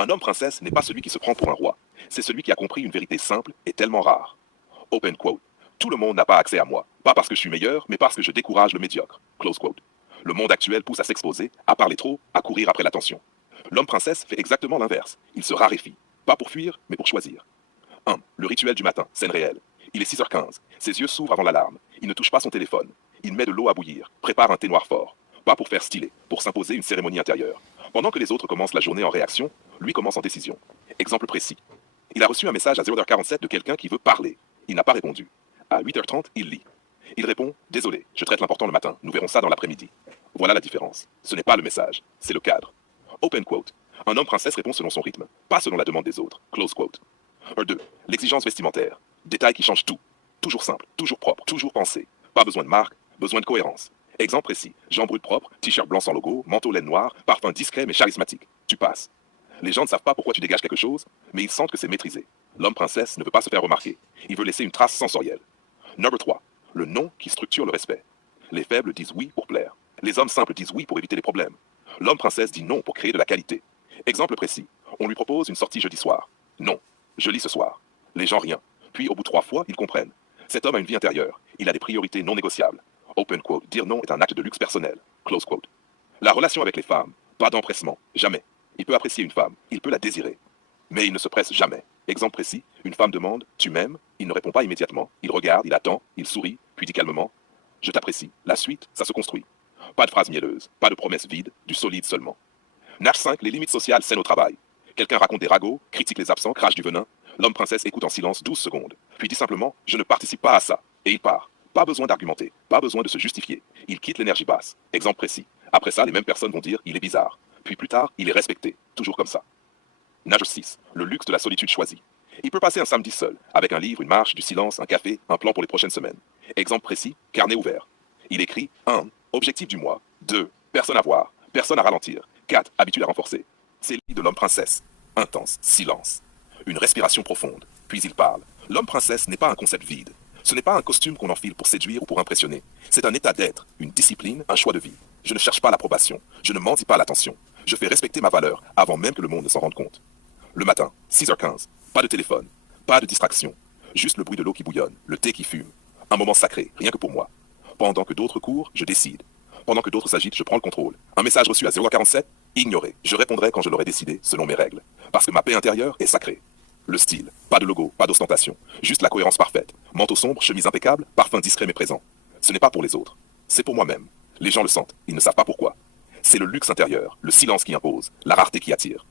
Un homme princesse n'est pas celui qui se prend pour un roi. C'est celui qui a compris une vérité simple et tellement rare. Open quote. Tout le monde n'a pas accès à moi. Pas parce que je suis meilleur, mais parce que je décourage le médiocre. Close quote. Le monde actuel pousse à s'exposer, à parler trop, à courir après l'attention. L'homme princesse fait exactement l'inverse. Il se raréfie. Pas pour fuir, mais pour choisir. 1. Le rituel du matin, scène réelle. Il est 6h15. Ses yeux s'ouvrent avant l'alarme. Il ne touche pas son téléphone. Il met de l'eau à bouillir, prépare un thé noir fort. Pas pour faire stylé, pour s'imposer une cérémonie intérieure. Pendant que les autres commencent la journée en réaction, lui commence en décision. Exemple précis. Il a reçu un message à 0h47 de quelqu'un qui veut parler. Il n'a pas répondu. À 8h30, il lit. Il répond « Désolé, je traite l'important le matin, nous verrons ça dans l'après-midi ». Voilà la différence. Ce n'est pas le message, c'est le cadre. Open quote. Un homme princesse répond selon son rythme, pas selon la demande des autres. Close quote. 2. L'exigence vestimentaire. Détail qui change tout. Toujours simple, toujours propre, toujours pensé. Pas besoin de marque, besoin de cohérence. Exemple précis. Jean brut propre, t-shirt blanc sans logo, manteau laine noire, parfum discret mais charismatique. Tu passes. Les gens ne savent pas pourquoi tu dégages quelque chose, mais ils sentent que c'est maîtrisé. L'homme princesse ne veut pas se faire remarquer. Il veut laisser une trace sensorielle. Number 3. Le non qui structure le respect. Les faibles disent oui pour plaire. Les hommes simples disent oui pour éviter les problèmes. L'homme princesse dit non pour créer de la qualité. Exemple précis. On lui propose une sortie jeudi soir. Non. Je lis ce soir. Les gens rien. Puis au bout de 3 fois, ils comprennent. Cet homme a une vie intérieure. Il a des priorités non négociables. Open quote. Dire non est un acte de luxe personnel. Close quote. La relation avec les femmes. Pas d'empressement. Jamais. Il peut apprécier une femme. Il peut la désirer. Mais il ne se presse jamais. Exemple précis. Une femme demande « Tu m'aimes ?» Il ne répond pas immédiatement. Il regarde, il attend, il sourit, puis dit calmement « Je t'apprécie. » La suite, ça se construit. Pas de phrases mielleuses. Pas de promesses vides. Du solide seulement. Nage 5. Les limites sociales saines au travail. Quelqu'un raconte des ragots, critique les absents, crache du venin. L'homme princesse écoute en silence 12 secondes. Puis dit simplement « Je ne participe pas à ça. » Et il part. Pas besoin d'argumenter. Pas besoin de se justifier. Il quitte l'énergie basse. Exemple précis. Après ça, les mêmes personnes vont dire « Il est bizarre. » Puis plus tard, il est respecté. Toujours comme ça. Nage 6. Le luxe de la solitude choisie. Il peut passer un samedi seul, avec un livre, une marche, du silence, un café, un plan pour les prochaines semaines. Exemple précis, carnet ouvert. Il écrit 1. Objectif du mois. 2. Personne à voir. Personne à ralentir. 4. Habitude à renforcer. C'est l'île de l'homme princesse. Intense. Silence. Une respiration profonde. Puis il parle. L'homme princesse n'est pas un concept vide. Ce n'est pas un costume qu'on enfile pour séduire ou pour impressionner. C'est un état d'être, une discipline, un choix de vie. Je ne cherche pas l'approbation. Je ne mendie pas l'attention. Je fais respecter ma valeur avant même que le monde ne s'en rende compte. Le matin, 6h15. Pas de téléphone. Pas de distraction. Juste le bruit de l'eau qui bouillonne, le thé qui fume. Un moment sacré, rien que pour moi. Pendant que d'autres courent, je décide. Pendant que d'autres s'agitent, je prends le contrôle. Un message reçu à 0h47, ignoré. Je répondrai quand je l'aurai décidé, selon mes règles. Parce que ma paix intérieure est sacrée. Le style. Pas de logo, pas d'ostentation. Juste la cohérence parfaite. Manteau sombre, chemise impeccable, parfum discret mais présent. Ce n'est pas pour les autres. C'est pour moi-même. Les gens le sentent. Ils ne savent pas pourquoi. C'est le luxe intérieur, le silence qui impose, la rareté qui attire.